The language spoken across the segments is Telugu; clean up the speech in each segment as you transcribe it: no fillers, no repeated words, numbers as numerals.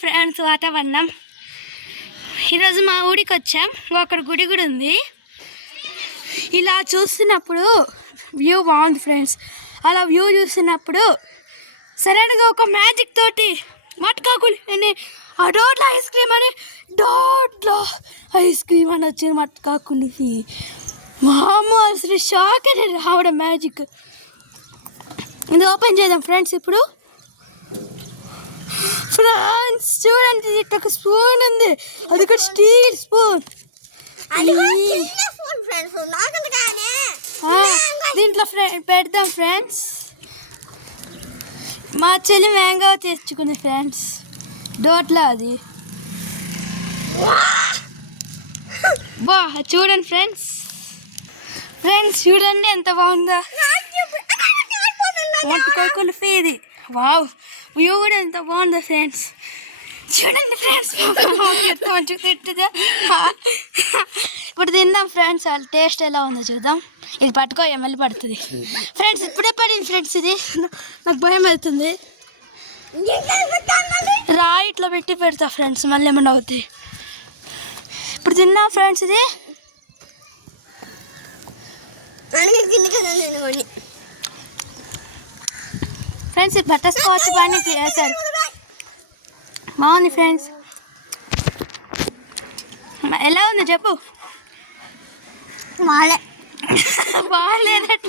ఫ్రెండ్స్ వాతావరణం. ఈరోజు మా ఊరికి వచ్చాం. అక్కడ గుడి కూడా ఉంది. ఇలా చూస్తున్నప్పుడు వ్యూ బాగుంది ఫ్రెండ్స్. అలా వ్యూ చూస్తున్నప్పుడు సడన్గా ఒక మ్యాజిక్ తోటి మట్కాకులు అని ఆ డోట్లో ఐస్ క్రీమ్ అని వచ్చింది. మట్కాకులకి మామూలు అసలు షాక్ అని రావడం మ్యాజిక్. ఇది ఓపెన్ చేద్దాం ఫ్రెండ్స్. ఇప్పుడు ఫ్రెండ్స్ చూడండి, ఇట్లా స్పూన్ ఉంది. అది కూడా స్టీల్ స్పూన్. దీంట్లో పెడదాం ఫ్రెండ్స్. మా చెల్లి మ్యాంగో తెచ్చుకుంది ఫ్రెండ్స్ డోట్లో. అది బా చూడండి ఫ్రెండ్స్. చూడండి ఎంత బాగుందో మట్కాకులు ఇది. వావ్, వ్యూ కూడా ఎంత బాగుందో ఫ్రెండ్స్. చూడండి ఫ్రెండ్స్, కొంచెం తిట్టుదా. ఇప్పుడు తిందాం ఫ్రెండ్స్. వాళ్ళ టేస్ట్ ఎలా ఉందో చూద్దాం. ఇది పట్టుకో, ఎమ్మెల్యే పడుతుంది ఫ్రెండ్స్. ఇప్పుడే పడింది ఫ్రెండ్స్. ఇది నాకు భయం అవుతుంది. రాయి ఇట్లా పెట్టి పెడతా ఫ్రెండ్స్, మళ్ళీ ఏమన్నా అవుతాయి. ఇప్పుడు తిన్నాం ఫ్రెండ్స్. ఇది ఫ్రెండ్స్ ఇది బటర్ స్కాచ్ బాగానే వేసారు. బాగుంది ఫ్రెండ్స్. ఎలా ఉంది చెప్పు. బాగాలేదట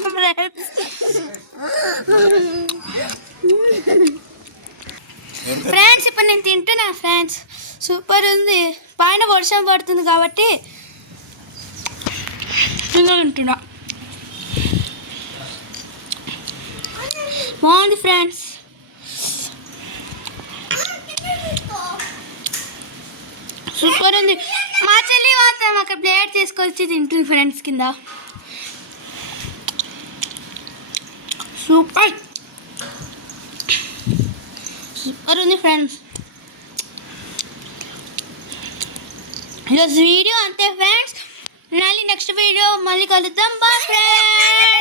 ఫ్రెండ్స్. ఇప్పుడు నేను తింటున్నా ఫ్రెండ్స్. సూపర్ ఉంది. పైన వర్షం పడుతుంది కాబట్టి తింటున్నా. బాగుంది ఫ్రెండ్స్. సూపర్ ఉంది. మా చెల్లి మాత్రం అక్కడ ప్లేట్ తీసుకొచ్చి తింటుంది ఫ్రెండ్స్ కింద. సూపర్ ఉంది ఫ్రెండ్స్. ఈరోజు వీడియో అంతే ఫ్రెండ్స్. మళ్ళీ నెక్స్ట్ వీడియో మళ్ళీ కలుద్దాం. Bye friends.